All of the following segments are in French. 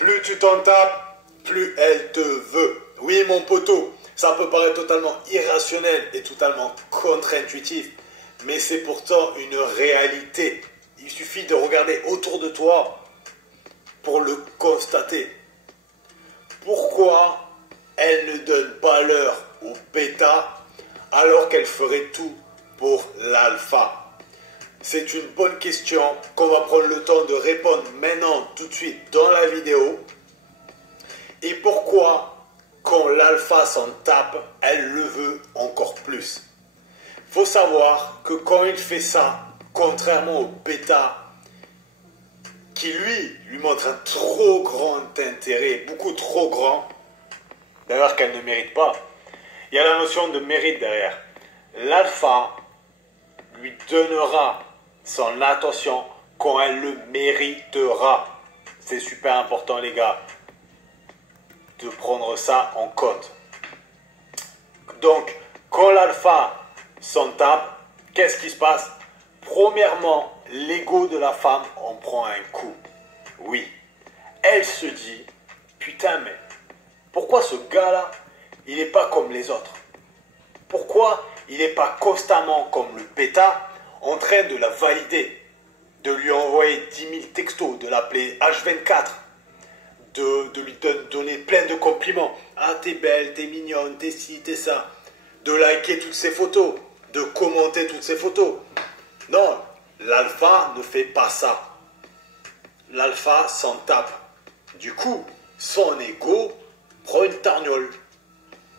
Plus tu t'en tapes, plus elle te veut. Oui, mon poteau, ça peut paraître totalement irrationnel et totalement contre-intuitif, mais c'est pourtant une réalité. Il suffit de regarder autour de toi pour le constater. Pourquoi elle ne donne pas l'heure au bêta alors qu'elle ferait tout pour l'alpha? C'est une bonne question qu'on va prendre le temps de répondre maintenant, tout de suite, dans la vidéo. Et pourquoi, quand l'alpha s'en tape, elle le veut encore plus? Faut savoir que quand il fait ça, contrairement au bêta, qui lui montre un trop grand intérêt, beaucoup trop grand, d'ailleurs qu'elle ne mérite pas, il y a la notion de mérite derrière. L'alpha lui donnera son attention quand elle le méritera. C'est super important, les gars, de prendre ça en compte. Donc, quand l'alpha s'en tape, qu'est-ce qui se passe? Premièrement, l'ego de la femme en prend un coup. Oui, elle se dit, putain, mais pourquoi ce gars-là, il n'est pas comme les autres? Pourquoi il n'est pas constamment comme le bêta en train de la valider, de lui envoyer 10 000 textos, de l'appeler H24, de lui donner plein de compliments. Ah, t'es belle, t'es mignonne, t'es ci, t'es ça. De liker toutes ses photos, de commenter toutes ses photos. Non, l'alpha ne fait pas ça. L'alpha s'en tape. Du coup, son ego prend une tarniole.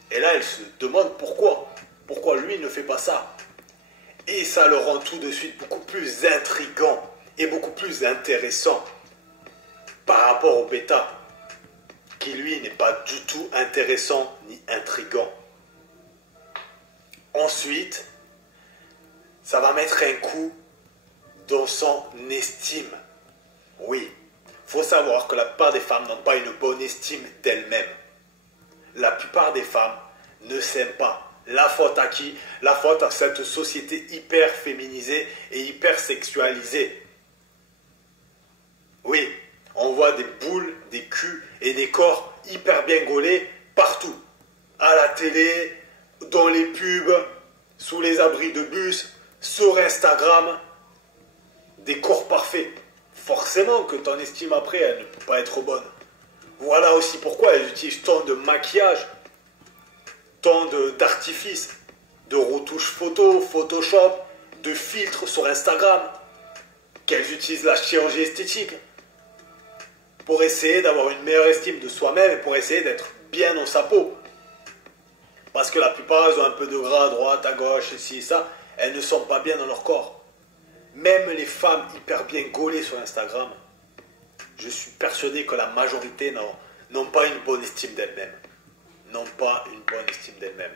Et là, elle se demande pourquoi. Pourquoi lui ne fait pas ça? Et ça le rend tout de suite beaucoup plus intriguant et beaucoup plus intéressant par rapport au bêta, qui lui n'est pas du tout intéressant ni intriguant. Ensuite, ça va mettre un coup dans son estime. Oui, il faut savoir que la plupart des femmes n'ont pas une bonne estime d'elles-mêmes. La plupart des femmes ne s'aiment pas. La faute à qui? La faute à cette société hyper féminisée et hyper sexualisée. Oui, on voit des boules, des culs et des corps hyper bien gaulés partout. À la télé, dans les pubs, sous les abris de bus, sur Instagram. Des corps parfaits. Forcément que ton estime après, elle ne peut pas être bonne. Voilà aussi pourquoi elles utilisent tant de maquillage, tant d'artifices, de retouches photos, Photoshop, de filtres sur Instagram, qu'elles utilisent la chirurgie esthétique pour essayer d'avoir une meilleure estime de soi-même et pour essayer d'être bien dans sa peau. Parce que la plupart, elles ont un peu de gras à droite, à gauche, ici, ça, elles ne sont pas bien dans leur corps. Même les femmes hyper bien gaulées sur Instagram, je suis persuadé que la majorité n'ont pas une bonne estime d'elles-mêmes. N'ont pas une bonne estime d'elles-mêmes.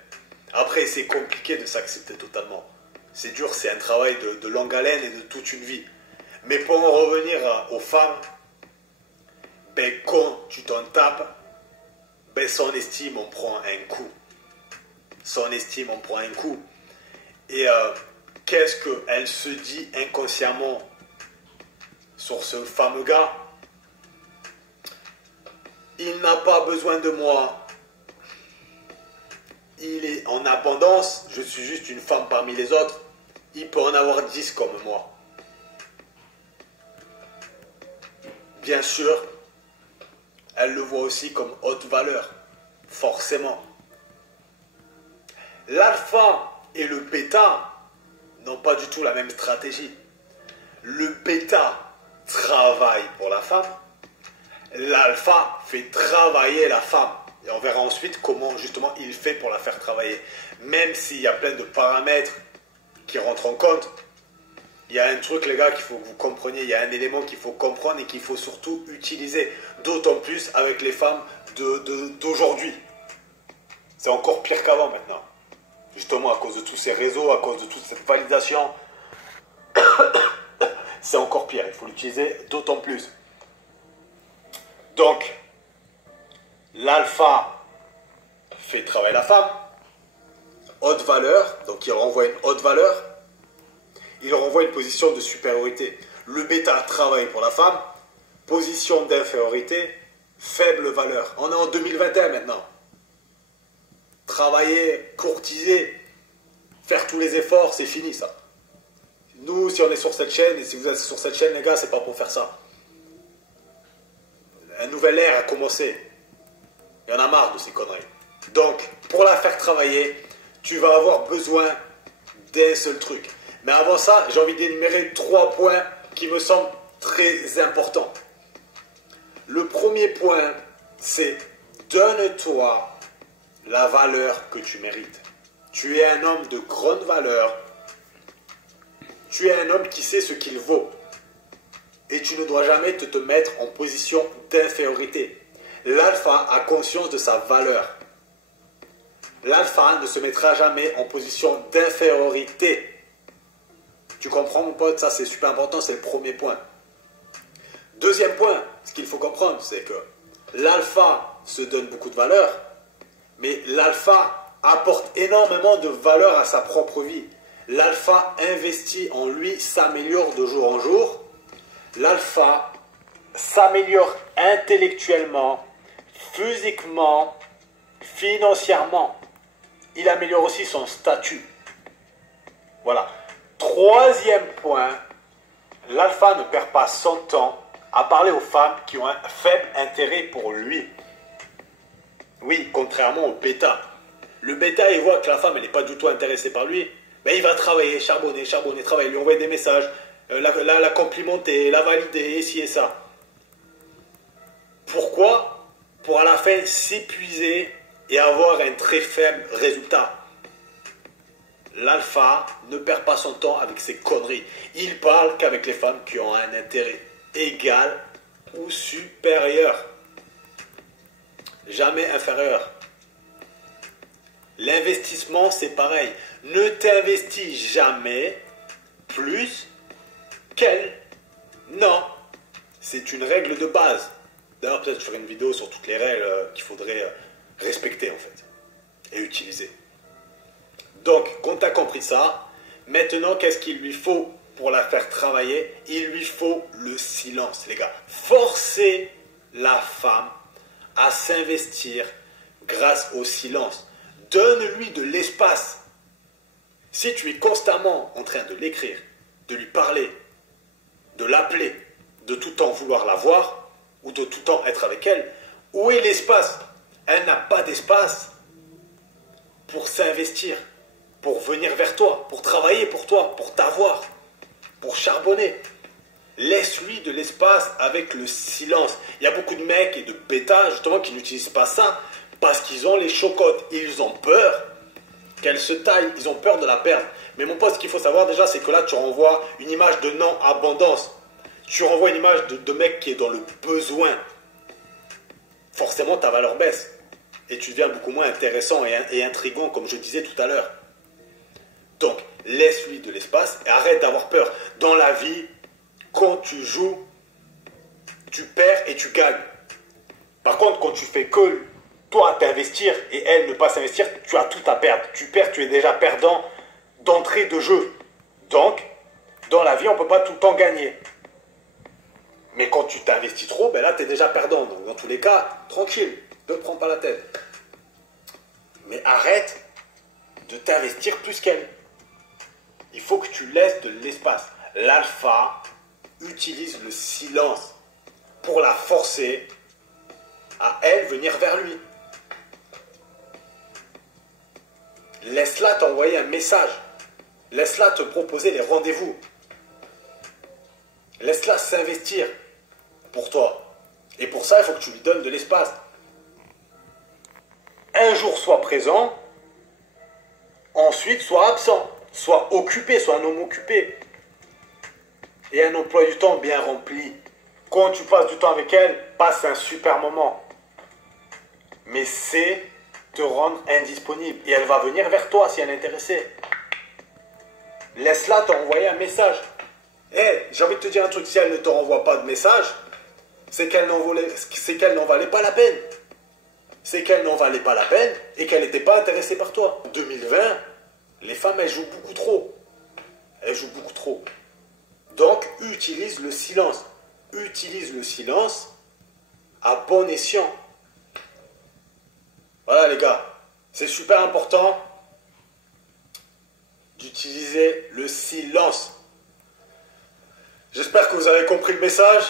Après, c'est compliqué de s'accepter totalement. C'est dur, c'est un travail de longue haleine et de toute une vie. Mais pour en revenir aux femmes, ben, quand tu t'en tapes, ben, son estime en prend un coup. Son estime en prend un coup. Et qu'est-ce qu'elle se dit inconsciemment sur ce fameux gars? Il n'a pas besoin de moi. Il est en abondance. Je suis juste une femme parmi les autres. Il peut en avoir 10 comme moi. Bien sûr, elle le voit aussi comme haute valeur. Forcément. L'alpha et le bêta n'ont pas du tout la même stratégie. Le bêta travaille pour la femme. L'alpha fait travailler la femme. Et on verra ensuite comment justement il fait pour la faire travailler. Même s'il y a plein de paramètres qui rentrent en compte, il y a un truc, les gars, qu'il faut que vous compreniez. Il y a un élément qu'il faut comprendre et qu'il faut surtout utiliser. D'autant plus avec les femmes d'aujourd'hui. C'est encore pire qu'avant maintenant. Justement à cause de tous ces réseaux, à cause de toute cette validation. C'est encore pire. Il faut l'utiliser d'autant plus. Donc, l'alpha fait travailler la femme, haute valeur, donc il renvoie une haute valeur, il renvoie une position de supériorité. Le bêta travaille pour la femme, position d'infériorité, faible valeur. On est en 2021 maintenant. Travailler, courtiser, faire tous les efforts, c'est fini ça. Nous, si on est sur cette chaîne, et si vous êtes sur cette chaîne, les gars, c'est pas pour faire ça. Un nouvel ère a commencé. Il y en a marre de ces conneries. Donc, pour la faire travailler, tu vas avoir besoin d'un seul truc. Mais avant ça, j'ai envie d'énumérer 3 points qui me semblent très importants. Le premier point, c'est donne-toi la valeur que tu mérites. Tu es un homme de grande valeur. Tu es un homme qui sait ce qu'il vaut. Et tu ne dois jamais te mettre en position d'infériorité. L'alpha a conscience de sa valeur. L'alpha ne se mettra jamais en position d'infériorité. Tu comprends mon pote? Ça c'est super important, c'est le premier point. Deuxième point, ce qu'il faut comprendre, c'est que l'alpha se donne beaucoup de valeur, mais l'alpha apporte énormément de valeur à sa propre vie. L'alpha investit en lui, s'améliore de jour en jour. L'alpha s'améliore intellectuellement, physiquement, financièrement. Il améliore aussi son statut. Voilà. Troisième point, l'alpha ne perd pas son temps à parler aux femmes qui ont un faible intérêt pour lui. Oui, contrairement au bêta. Le bêta, il voit que la femme, elle n'est pas du tout intéressée par lui. Mais il va travailler, charbonner, travailler, lui envoyer des messages, la complimenter, la valider, ci et ça. Pourquoi? Pour à la fin s'épuiser et avoir un très faible résultat. L'alpha ne perd pas son temps avec ses conneries. Il parle qu'avec les femmes qui ont un intérêt égal ou supérieur. Jamais inférieur. L'investissement, c'est pareil. Ne t'investis jamais plus qu'elle. Non. C'est une règle de base. D'ailleurs, peut-être je ferai une vidéo sur toutes les règles qu'il faudrait respecter en fait. Et utiliser. Donc, quand tu as compris ça, maintenant, qu'est-ce qu'il lui faut pour la faire travailler? Il lui faut le silence, les gars. Forcez la femme à s'investir grâce au silence. Donne-lui de l'espace. Si tu es constamment en train de l'écrire, de lui parler, de l'appeler, de tout le temps vouloir la voir, ou de tout le temps être avec elle, où est l'espace? Elle n'a pas d'espace pour s'investir, pour venir vers toi, pour travailler pour toi, pour t'avoir, pour charbonner. Laisse-lui de l'espace avec le silence. Il y a beaucoup de mecs et de bêtas justement qui n'utilisent pas ça parce qu'ils ont les chocottes. Ils ont peur qu'elle se taille, ils ont peur de la perdre. Mais mon pote, ce qu'il faut savoir déjà, c'est que là, tu renvoies une image de non-abondance. Tu renvoies une image de mec qui est dans le besoin. Forcément, ta valeur baisse. Et tu deviens beaucoup moins intéressant et intriguant, comme je disais tout à l'heure. Donc, laisse-lui de l'espace et arrête d'avoir peur. Dans la vie, quand tu joues, tu perds et tu gagnes. Par contre, quand tu fais que toi t'investir et elle ne pas s'investir, tu as tout à perdre. Tu perds, tu es déjà perdant d'entrée de jeu. Donc, dans la vie, on ne peut pas tout le temps gagner. Mais quand tu t'investis trop, ben là, tu es déjà perdant. Donc, dans tous les cas, tranquille, ne te prends pas la tête. Mais arrête de t'investir plus qu'elle. Il faut que tu laisses de l'espace. L'alpha utilise le silence pour la forcer à elle venir vers lui. Laisse-la t'envoyer un message. Laisse-la te proposer les rendez-vous. Laisse-la s'investir pour toi. Et pour ça, il faut que tu lui donnes de l'espace. Un jour, sois présent. Ensuite, sois absent. Sois occupé, sois un homme occupé. Et un emploi du temps bien rempli. Quand tu passes du temps avec elle, passe un super moment. Mais c'est te rendre indisponible. Et elle va venir vers toi si elle est intéressée. Laisse-la t'envoyer un message. J'ai envie de te dire un truc. Si elle ne te renvoie pas de message, c'est qu'elle n'en valait pas la peine. C'est qu'elle n'en valait pas la peine et qu'elle n'était pas intéressée par toi. En 2020, les femmes, elles jouent beaucoup trop. Elles jouent beaucoup trop. Donc, utilise le silence. Utilise le silence à bon escient. Voilà les gars, c'est super important d'utiliser le silence. J'espère que vous avez compris le message.